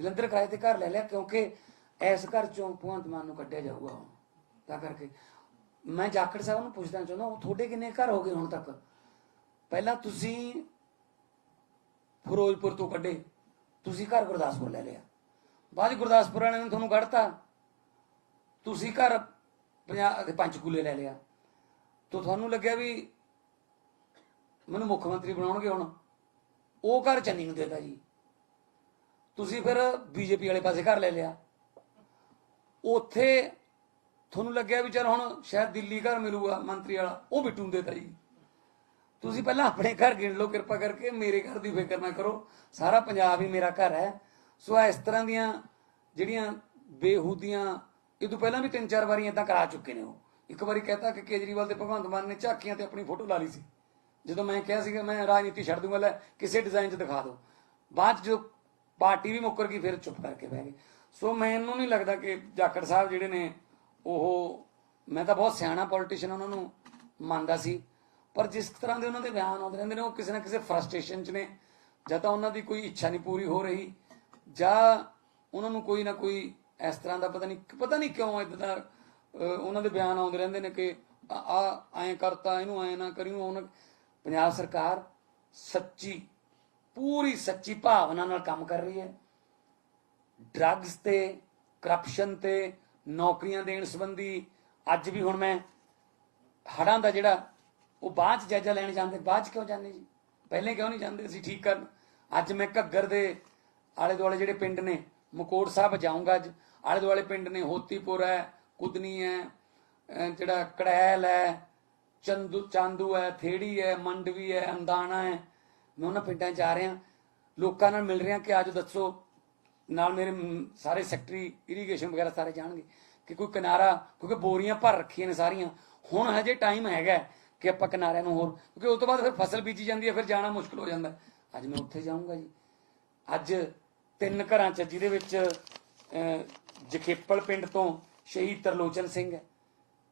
ਜਲੰਧਰ ਕਿਰਾਏ ਤੇ ਘਰ ਲੈ ਲਿਆ ਕਿਉਂਕਿ ਇਸ ਘਰ ਚੋਂ ਭਗਵੰਤ ਮਾਨ ਨੂੰ ਕੱਢਿਆ ਜਾਊਗਾ ਹੁਣ ਤਾਂ ਕਰਕੇ ਮੈਂ ਜਾਖੜ ਸਾਹਿਬ ਨੂੰ ਪੁੱਛਣਾ ਚਾਹੁੰਦਾ, ਉਹ ਤੁਹਾਡੇ ਕਿੰਨੇ ਘਰ ਹੋ ਗਏ ਹੁਣ ਤੱਕ? ਪਹਿਲਾਂ ਤੁਸੀਂ ਫਿਰੋਜ਼ਪੁਰ ਤੋਂ ਕੱਢੇ, ਤੁਸੀਂ ਘਰ ਗੁਰਦਾਸਪੁਰ ਲੈ ਲਿਆ। ਬਾਅਦ 'ਚ ਗੁਰਦਾਸਪੁਰ ਵਾਲਿਆਂ ਨੇ ਤੁਹਾਨੂੰ ਕੱਢਤਾ, ਤੁਸੀਂ ਘਰ ਪੰਜਾਬ ਪੰਚਕੂਲੇ ਲੈ ਲਿਆ। ਤਾਂ ਤੁਹਾਨੂੰ ਲੱਗਿਆ ਵੀ ਮੈਨੂੰ ਮੁੱਖ ਮੰਤਰੀ ਬਣਾਉਣਗੇ ਹੁਣ। ਉਹ ਘਰ ਚੰਨੀ ਨੂੰ ਦੇਤਾ ਜੀ। ਤੁਸੀਂ ਫਿਰ ਬੀਜੇਪੀ ਵਾਲੇ ਪਾਸੇ ਘਰ ਲੈ ਲਿਆ। ਉੱਥੇ ਤੁਹਾਨੂੰ ਲੱਗਿਆ ਵੀ ਚਲ ਹੁਣ ਸ਼ਾਇਦ ਦਿੱਲੀ ਘਰ ਮਿਲੂਗਾ ਮੰਤਰੀ ਵਾਲਾ, ਉਹ ਬਿੱਟੂ ਨੂੰ ਦੇਤਾ ਜੀ ਤੁਸੀਂ ਪਹਿਲਾਂ ਆਪਣੇ ਘਰ ਗਿਣ ਲਓ, ਕਿਰਪਾ ਕਰਕੇ ਮੇਰੇ ਘਰ ਦੀ ਫਿਕਰ ਨਾ ਕਰੋ। ਸਾਰਾ ਪੰਜਾਬ ਹੀ ਮੇਰਾ ਘਰ ਹੈ। ਸੋ ਇਸ ਤਰ੍ਹਾਂ ਦੀਆਂ ਜਿਹੜੀਆਂ ਬੇਹੂਦੀਆਂ, ਇਹ ਤੋਂ ਪਹਿਲਾਂ ਵੀ ਤਿੰਨ ਚਾਰ ਵਾਰੀ ਇਦਾਂ ਕਰਾ ਚੁੱਕੇ ਨੇ ਉਹ। ਇੱਕ ਵਾਰੀ ਕਹਤਾ ਕਿ ਕੇਜਰੀਵਾਲ ਤੇ ਭਗਵੰਤ ਮਾਨ ਨੇ ਝਾਕੀਆਂ ਤੇ ਆਪਣੀ ਫੋਟੋ ਲਾ ਲਈ ਸੀ। ਜਦੋਂ ਮੈਂ ਕਿਹਾ ਸੀਗਾ, ਮੈਂ ਰਾਜਨੀਤੀ ਛੱਡ ਦੂੰਗਾ, ਲੈ ਕਿਸੇ ਡਿਜ਼ਾਈਨ 'ਚ ਦਿਖਾ ਦਿਓ। ਬਾਅਦ 'ਚ ਜਦੋਂ ਪਾਰਟੀ ਵੀ ਮੁੱਕਰ ਗਈ, ਫਿਰ ਚੁੱਪ ਕਰਕੇ ਬਹਿ ਗਏ। ਸੋ ਮੈਨੂੰ ਨਹੀਂ ਲੱਗਦਾ ਕਿ ਜਾਖੜ ਸਾਹਿਬ ਜਿਹੜੇ ਨੇ, ਉਹ ਮੈਂ ਤਾਂ ਬਹੁਤ ਸਿਆਣਾ ਪੋਲੀਟੀਸ਼ੀਅਨ ਉਹਨਾਂ ਨੂੰ ਮੰਨਦਾ ਸੀ, ਪਰ ਜਿਸ ਤਰ੍ਹਾਂ ਦੇ ਉਹਨਾਂ ਦੇ ਬਿਆਨ ਆਉਂਦੇ ਰਹਿੰਦੇ ਨੇ, ਉਹ ਕਿਸੇ ਨਾ ਕਿਸੇ ਫਰਸਟ੍ਰੇਸ਼ਨ 'ਚ ਨੇ, ਜਾਂ ਤਾਂ ਉਹਨਾਂ ਦੀ ਕੋਈ ਇੱਛਾ ਨਹੀਂ ਪੂਰੀ ਹੋ ਰਹੀ, ਜਾਂ ਉਹਨਾਂ ਨੂੰ ਕੋਈ ਨਾ ਕੋਈ ਇਸ ਤਰ੍ਹਾਂ ਦਾ ਪਤਾ ਨਹੀਂ ਪਤਾ ਨਹੀਂ ਕਿਉਂ ਇਦਾਂ ਦਾ ਉਹਨਾਂ ਦੇ ਬਿਆਨ ਆਉਂਦੇ ਰਹਿੰਦੇ ਨੇ ਕਿ ਆ ਐਂ ਕਰਤਾ, ਇਹਨੂੰ ਐਂ ਨਾ ਕਰਿਓ ਉਹਨੂੰ ਪੰਜਾਬ ਸਰਕਾਰ ਸੱਚੀ ਪੂਰੀ ਸੱਚੀ ਭਾਵਨਾ ਨਾਲ ਕੰਮ ਕਰ ਰਹੀ ਹੈ। ਡਰੱਗਸ ਤੇ ਕਰਪਸ਼ਨ ਤੇ, ਨੌਕਰੀਆਂ ਦੇਣ ਸੰਬੰਧੀ ਅੱਜ ਵੀ ਹੁਣ ਮੈਂ ਹੜਾਂ ਦਾ ਜਿਹੜਾ ਉਹ ਬਾਅਦ ਚ ਜਾਇਜ਼ਾ ਲੈਣ ਜਾਂਦੇ, ਬਾਅਦ ਚ ਕਿਉਂ ਜਾਂਦੇ ਜੀ? ਪਹਿਲੇ ਕਿਉਂ ਨਹੀਂ ਜਾਂਦੇ ਅਸੀਂ ਠੀਕ ਕਰਨ? ਅੱਜ ਮੈਂ ਘੱਗਰ ਦੇ ਆਲੇ ਦੁਆਲੇ ਜਿਹੜੇ ਪਿੰਡ ਨੇ, ਮਕੋੜ ਸਾਹਿਬ ਜਾਊਂਗਾ ਅੱਜ। ਆਲੇ ਦੁਆਲੇ ਪਿੰਡ ਨੇ ਹੋਤੀਪੁਰ ਹੈ, ਕੁਦਨੀ ਹੈ ਜਿਹੜਾ ਕੜੈਲ ਹੈ, ਚੰਦੂ, ਚਾਂਦੂ ਹੈ, ਥੇੜੀ ਹੈ, ਮੰਡਵੀ ਹੈ, ਅੰਦਾਣਾ ਹੈ ਮੈਂ ਉਹਨਾਂ ਪਿੰਡਾਂ 'ਚ ਆ ਰਿਹਾ, ਲੋਕਾਂ ਨਾਲ ਮਿਲ ਰਿਹਾ ਕਿ ਅੱਜ ਦੱਸੋ, ਨਾਲ ਮੇਰੇ ਸਾਰੇ ਸੈਕਟਰੀ ਇਰੀਗੇਸ਼ਨ ਵਗੈਰਾ ਸਾਰੇ ਜਾਣਗੇ ਕਿ ਕੋਈ ਕਿਨਾਰਾ, ਕਿਉਂਕਿ ਬੋਰੀਆਂ ਭਰ ਰੱਖੀਆਂ ਨੇ ਸਾਰੀਆਂ, ਹੁਣ ਹਜੇ ਟਾਈਮ ਹੈਗਾ ਕਿ ਆਪਾਂ ਕਿਨਾਰਿਆਂ ਨੂੰ ਹੋਰ, ਕਿਉਂਕਿ ਉਸ ਤੋਂ ਬਾਅਦ ਫਿਰ ਫਸਲ ਬੀਜੀ ਜਾਂਦੀ ਹੈ, ਫਿਰ ਜਾਣਾ ਮੁਸ਼ਕਲ ਹੋ ਜਾਂਦਾ ਅੱਜ ਮੈਂ ਉੱਥੇ ਜਾਊਂਗਾ ਜੀ। ਅੱਜ ਤਿੰਨ ਘਰਾਂ 'ਚ, ਜਿਹਦੇ ਵਿੱਚ ਜਖੇਪਲ ਪਿੰਡ ਤੋਂ ਸ਼ਹੀਦ ਤਰਲੋਚਨ ਸਿੰਘ ਹੈ।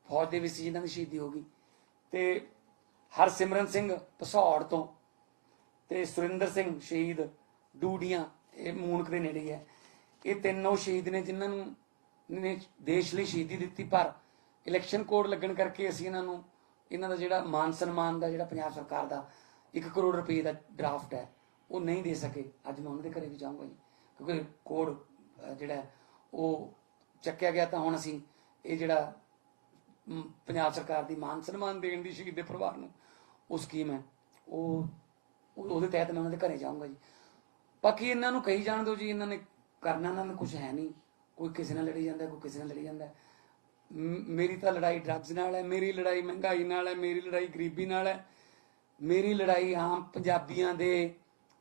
ਫੌਜ ਦੇ ਵਿੱਚ ਸੀ ਜਿਨ੍ਹਾਂ ਦੀ ਸ਼ਹੀਦੀ ਹੋ ਗਈ। ਤੇ ਹਰਸਿਮਰਨ ਸਿੰਘ ਪਸੌੜ ਤੋਂ ਤੇ ਸੁਰਿੰਦਰ ਸਿੰਘ ਸ਼ਹੀਦ, ਡੂਡੀਆਂ, ਇਹ ਮੂਨਕ ਦੇ ਨੇੜੇ ਹੈ ਇਹ ਤਿੰਨ ਉਹ ਸ਼ਹੀਦ ਨੇ ਜਿਨ੍ਹਾਂ ਨੂੰ ਨੇ ਦੇਸ਼ ਲਈ ਸ਼ਹੀਦੀ ਦਿੱਤੀ, ਪਰ ਇਲੈਕਸ਼ਨ ਕੋਡ ਲੱਗਣ ਕਰਕੇ ਅਸੀਂ ਇਹਨਾਂ ਨੂੰ, ਇਹਨਾਂ ਦਾ ਜਿਹੜਾ ਮਾਨ ਸਨਮਾਨ ਦਾ, ਜਿਹੜਾ ਪੰਜਾਬ ਸਰਕਾਰ ਦਾ 1 ਕਰੋੜ ਰੁਪਏ ਦਾ ਡਰਾਫਟ ਹੈ, ਉਹ ਨਹੀਂ ਦੇ ਸਕੇ। ਅੱਜ ਮੈਂ ਉਹਨਾਂ ਦੇ ਘਰੇ ਵੀ ਜਾਊਂਗਾ ਜੀ, ਕਿਉਂਕਿ ਕੋਡ ਜਿਹੜਾ ਉਹ ਚੱਕਿਆ ਗਿਆ ਤਾਂ ਹੁਣ ਅਸੀਂ ਇਹ ਜਿਹੜਾ ਪੰਜਾਬ ਸਰਕਾਰ ਦੀ ਮਾਨ ਸਨਮਾਨ ਦੇਣ ਦੀ ਸ਼ਹੀਦ ਦੇ ਪਰਿਵਾਰ ਨੂੰ, ਉਹ ਸਕੀਮ ਹੈ। ਉਹ- ਉਹਦੇ ਤਹਿਤ ਮੈਂ ਉਹਨਾਂ ਦੇ ਘਰੇ ਜਾਊਂਗਾ ਜੀ। ਬਾਕੀ ਇਹਨਾਂ ਨੂੰ ਕਹੀ ਜਾਣ ਦਿਓ ਜੀ, ਇਹਨਾਂ ਨੇ ਕਰਨਾ ਇਹਨਾਂ ਨੂੰ ਕੁਝ ਹੈ ਨਹੀਂ। ਕੋਈ ਕਿਸੇ ਨਾਲ ਲੜੀ ਜਾਂਦਾ, ਕੋਈ ਕਿਸੇ ਨਾਲ ਲੜੀ ਜਾਂਦਾ। ਮੇਰੀ ਤਾਂ ਲੜਾਈ ਡਰੱਗਸ ਨਾਲ ਹੈ, ਮੇਰੀ ਲੜਾਈ ਮਹਿੰਗਾਈ ਨਾਲ ਹੈ, ਮੇਰੀ ਲੜਾਈ ਗਰੀਬੀ ਨਾਲ ਹੈ। ਮੇਰੀ ਲੜਾਈ ਆਮ ਪੰਜਾਬੀਆਂ ਦੇ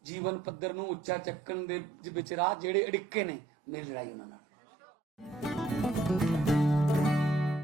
ਜੀਵਨ ਪੱਧਰ ਨੂੰ ਉੱਚਾ ਚੱਕਣ ਦੇ ਵਿੱਚ ਰਾਹ ਜਿਹੜੇ ਅੜਿੱਕੇ ਨੇ, ਮੇਰੀ ਲੜਾਈ ਉਹਨਾਂ ਨਾਲ।